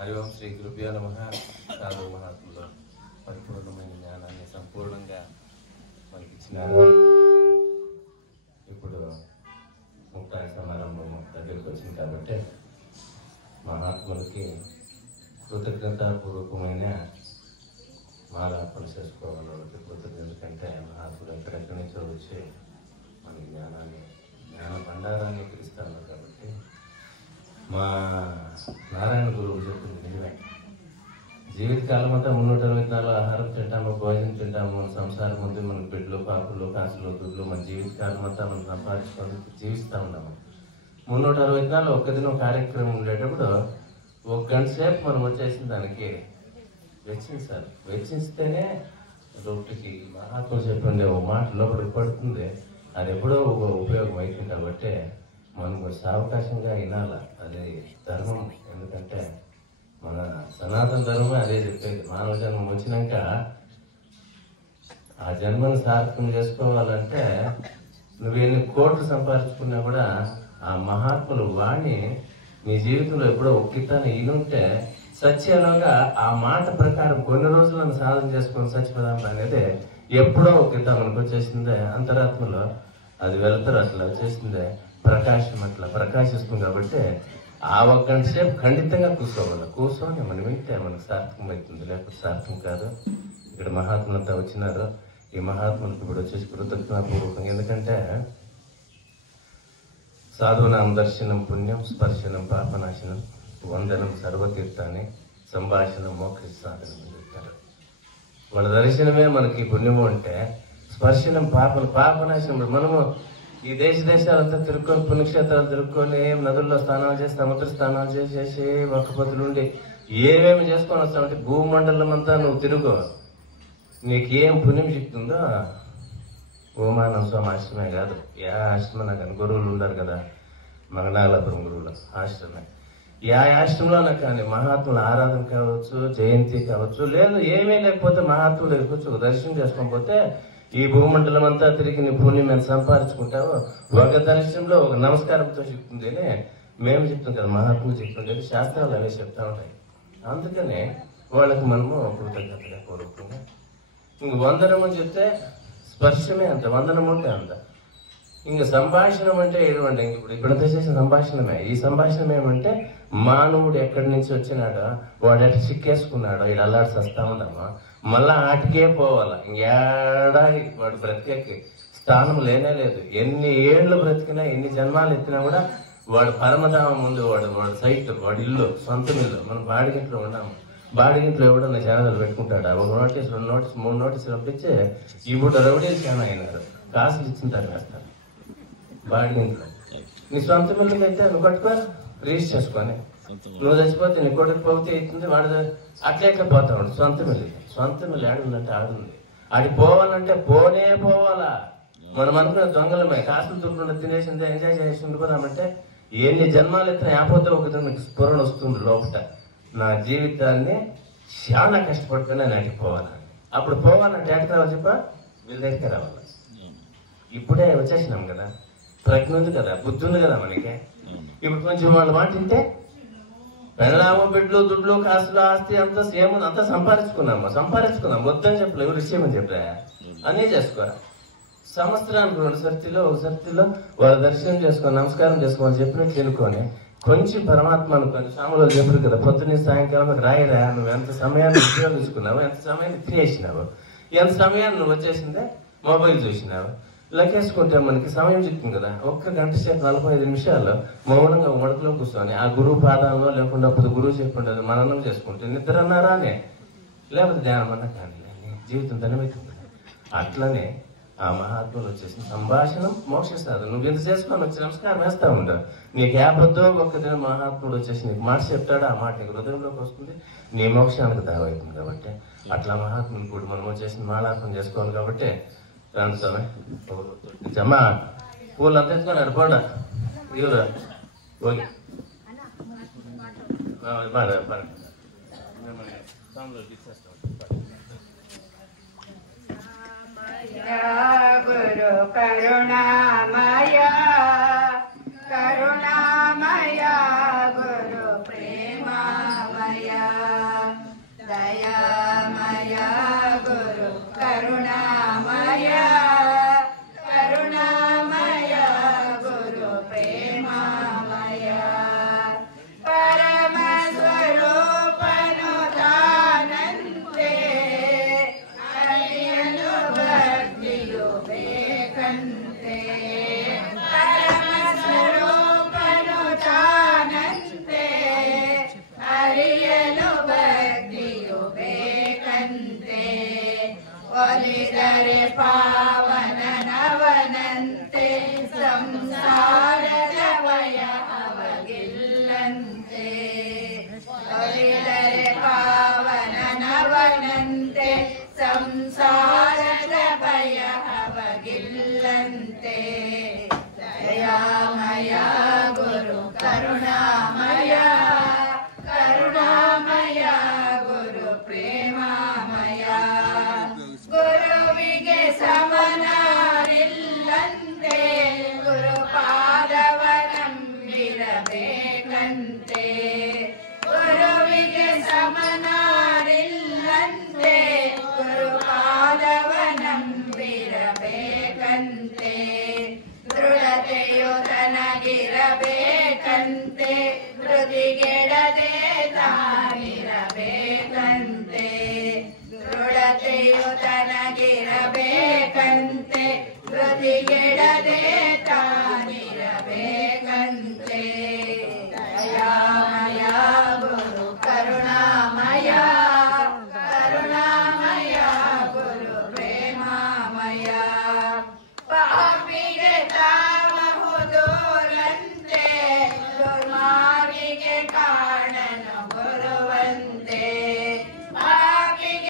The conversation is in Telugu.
హరి ఓం శ్రీ గురుభ్యో నమః. సాధు మహాత్ములు పరిపూర్ణమైన జ్ఞానాన్ని సంపూర్ణంగా మనకి ఇచ్చినారు. ఇప్పుడు ముక్తాయ సమారంభం దగ్గరికి వచ్చింది కాబట్టి మహాత్ములకి కృతజ్ఞతాపూర్వకమైన మాలార్పణ చేసుకోవాలి. వాళ్ళకి కృతజ్ఞత, ఎందుకంటే మహాత్ములు ఎక్కడెక్కడి నుంచో వచ్చి మన జ్ఞాన భండారాన్ని ఎక్కిరిస్తాను. కాబట్టి మా నారాయణ గురువు చెప్పింది నిజమే. జీవితకాలం అంతా 364 ఆహారం తింటాము, భోజనం తింటాము, మన సంసారం ఉంది, మన బిడ్డలు, పాపులు, కాసులు, దుడ్లు, మన జీవితకాలం అంతా మనం సంపాదించుకొని జీవిస్తూ ఉన్నాము. 364 ఒక్క దినం కార్యక్రమం ఉండేటప్పుడు 1 గంట సేపు మనం వచ్చేసిన దానికి వెచ్చించాలి. వెచ్చిస్తేనే రొట్టెకి మహాత్ములు చెప్పండి ఒక మాట లోపలికి పడుతుంది, అది ఎప్పుడో ఒక ఉపయోగం అవుతుంది. కాబట్టి మనకు సావకాశంగా వినాల, అది ధర్మం. ఎందుకంటే మన సనాతన ధర్మం అదే చెప్పేది. మానవ జన్మం వచ్చినాక ఆ జన్మను సార్థకం చేసుకోవాలంటే నువ్వు ఎన్ని కోట్లు సంపాదించుకున్నా కూడా ఆ మహాత్ములు వాణ్ణి నీ జీవితంలో ఎప్పుడో ఒక్కితాన్ని ఈనుంటే సత్యంగా ఆ మాట ప్రకారం కొన్ని రోజులను సాధన చేసుకొని చచ్చిపోదాం అనేది ఎప్పుడో ఒక్కితా మనకు వచ్చేసిందే. అంతరాత్మలో అది వెళ్తారు, అట్లా వచ్చేసిందే. ప్రకాశం అట్లా ప్రకాశిస్తుంది. కాబట్టి ఆ 1 గంట సేపు ఖండితంగా కూర్చొని మనం వింటే మనకు సార్థకం అవుతుంది, లేకపోతే సార్థకం కాదు. ఇక్కడ మహాత్ములంతా వచ్చినారు. ఈ మహాత్ములకు ఇప్పుడు వచ్చేసి కృతజ్ఞతాపూర్వకంగా, ఎందుకంటే సాధునాం దర్శనం పుణ్యం, స్పర్శనం పాపనాశనం, వందనం సర్వతీర్థాన్ని, సంభాషణం మోక్ష సాధనం అని చెప్తారు. వాళ్ళ దర్శనమే మనకి పుణ్యము అంటే, స్పర్శనం పాపనాశనం. మనము ఈ దేశాలంతా తిరుక్కొని, పుణ్యక్షేత్రాలు తిరుక్కొని, నదుల్లో స్నానాలు చేసి, సముద్ర స్నానాలు చేసి, ఒక్కపొద్దులుండి ఏమేమి చేసుకొని వస్తామంటే భూమండలం అంతా నువ్వు తిరుగు, నీకేం పుణ్యం చెప్తుందో ఓమానం స్వామి ఆశ్రమే కాదు, ఏ ఆశ్రమం కానీ గురువులు ఉన్నారు కదా, మగనాగలాపురం గురువులు ఆశ్రమే, ఏ ఆశ్రమంలో కానీ మహాత్ముల ఆరాధన కావచ్చు, జయంతి కావచ్చు, లేదు ఏమీ లేకపోతే మహాత్ములు దగ్గరికి వచ్చి దర్శనం చేసుకొని పోతే ఈ భూమండలం అంతా తిరిగి నీ పుణ్యం ఎంత సంపాదించుకుంటావో ఒక దర్శనంలో ఒక నమస్కారంతో చెప్తుంది అని మేము చెప్తాం కదా, మహాత్ములు చెప్తుండేది శాస్త్రాలు అవే చెప్తా ఉంటాయి. అందుకనే వాళ్ళకి మనము కృతజ్ఞతగా పూర్వకంగా ఇంక వందనం అని చెప్తే స్పర్శమే అంత, వందనం ఉంటే అంత. ఇంక సంభాషణం అంటే ఏమంటే ఇప్పుడు ఇప్పుడంతా చేసిన సంభాషణమే. ఈ సంభాషణ ఏమంటే మానవుడు ఎక్కడి నుంచి వచ్చినాడో, వాడు ఎట్లా చిక్కేసుకున్నాడో, ఇక్కడ అల్లాడి సస్తా ఉన్నామా, మళ్ళా ఆటికే పోవాలా. ఇంకేడాది వాడు బ్రతికే స్థానం లేనే లేదు. ఎన్ని ఏళ్ళు బ్రతికినా, ఎన్ని జన్మాలు ఎత్తినా కూడా వాడు పరమధామం ముందు, వాడు సైట్, వాడి ఇల్లు, సొంత ఇల్లు. మనం బాడిగింట్లో ఉన్నాము. బాడిగింట్లో ఎవడన్నా ఛానల్ పెట్టుకుంటాడా? 1 నోటీస్, 2 నోటీస్, 3 నోటీసులు పంపించి ఇప్పుడు రౌడీలు చాలా అయినారు. కాసులు ఇచ్చిన తర్వాత బాడిగింట్లో. నీ సొంత ఇల్లుకి అయితే నువ్వు కట్టుకో, రిజిస్టర్ చేసుకొని, నువ్వు చచ్చిపోతే నీ కొడుకు పోతే అవుతుంది, వాడు అట్లా పోతాడు. సొంత మిల్లు ఆడుందంటే ఆడుంది, ఆడికి పోవాలంటే పోవాలా. మనం అనుకున్న దొంగలమే, కాసులు దుఃఖంలో తినేసిందే, ఎంజాయ్ చేసి ఉండిపోదామంటే ఎన్ని జన్మాలు ఎత్తిన యాపోతే ఒక మీకు స్ఫురణ వస్తుంది లోపల, నా జీవితాన్ని చాలా కష్టపడుతున్నా నాటికి పోవాలని. అప్పుడు పోవాలంటే ఎక్కడికి రావాలి చెప్ప, వీళ్ళ దగ్గరికి రావాలి. ఇప్పుడే వచ్చేసినాం కదా, ప్రజ్ఞ ఉంది కదా, బుద్ధి ఉంది కదా మనకి. ఇప్పుడు కొంచెం వాళ్ళ మాట వింటే పెళ్ళాము, బిడ్డలు, దుడ్లు, కాసులు, ఆస్తి అంతా సేమ్ అంతా సంపాదించుకున్నాం. వద్దని చెప్పలే, ఎవరు విషయమని చెప్పలే, అన్నీ చేసుకోరా. సంవత్సరానికి 2 సర్తిలో, ఒక సర్తిలో వాళ్ళ దర్శనం చేసుకొని నమస్కారం చేసుకోమని చెప్పినట్టు తెలుకొని కొంచెం పరమాత్మ అనుకోని. స్వాములు చెప్పారు కదా, పొద్దున్న సాయంకాలం రాయరా, నువ్వు ఎంత సమయాన్ని ఉపయోగించుకున్నావు, ఎంత సమయాన్ని తినేసినావు, ఎంత సమయాన్ని నువ్వు వచ్చేసిందే మొబైల్ చూసినావు, లెక్కేసుకుంటే మనకి సమయం చెప్తుంది కదా. 1 గంట సేపు 45 నిమిషాలు మౌనంగా మడుకులో కూర్చొని ఆ గురువు పాదాలలో లేకుండా అప్పుడు గురువు చెప్పుకుంటుంది మననం చేసుకుంటే నిద్ర అన్నారానే, లేకపోతే ధ్యానం అన్నా కానీ జీవితం ధనమవుతుంది. అట్లనే ఆ మహాత్ములు వచ్చేసిన సంభాషణం మోక్ష సాధన. నువ్వు ఎంత చేసుకొని వచ్చి నమస్కారం వేస్తా ఉంటావు. నీకు యాభద్దో ఒక్క దిన మహాత్ముడు వచ్చేసి నీకు మాట చెప్తాడు, ఆ మాట నీకు హృదయంలోకి వస్తుంది, నీ మోక్షానికి దావవుతుంది. కాబట్టి అట్లా మహాత్ములు కూడా మనం వచ్చేసి మాలాపం చేసుకోవాలి. కాబట్టి రాంతమే అమ్మా పూలు అంత ఎత్తుకొని అడుకోండా ఇవ్వరా ఓకే గురు కరుణామయ కరుణామయ గురు ప్రేమామయ ದಯಾಮಯ ಗುರು ಕರುಣಾಮಯ ಕರುಣಾಮಯ ಗುರು ಪ್ರೇಮಾಮಯ ಪರಮ ಸ್ವರೂಪನು ತಾನಂತೆ ಅರಿಯಲು ಭಕ್ತಿಯು ಬೇಕಂತೆ ಪರಮ ಸ್ವರೂಪನು ತಾನಂತೆ ಅರಿಯಲು ಭಕ್ತಿಯು ಬೇಕಂತೆ ಒಲಿದರೆ ಪಾವನನವನಂತೆ ಸಂಸಾರದ ಭಯ ಅವಗಿಲ್ಲಂತೆ ಒಲಿದರೆ ಪಾವನನವನಂತೆ ಸಂಸಾರದ ಭಯ ಅವಗಿಲ್ಲಂತೆ ದಯಾಮಯ ಗುರು ಕರುಣಾಮಯ ಕರುಣಾಮಯ ಗುರು ಪ್ರೇಮಾಮಯ ಗುರುವಿಗೆ ಸಮನಾರಿಲ್ಲಂತೆ ಗುರು ಪಾದವ ನಂಬಿರಬೇಕಂತೆ ಗುರುವಿಗೆ ಸಮನಾರಿಲ್ಲಂತೆ ಗುರು ಪಾದವ ನಂಬಿರಬೇಕಂತೆ ದೃಢತೆಯು ತನಗಿರಬೇಕಂತೆ ಧೃತಿಗೆಡದೆ ತಾನಿರಬೇಕಂತೆ ದೃಢತೆಯು ತನಗಿರಬೇಕಂತೆ ಧೃತಿಗೆಡದೆ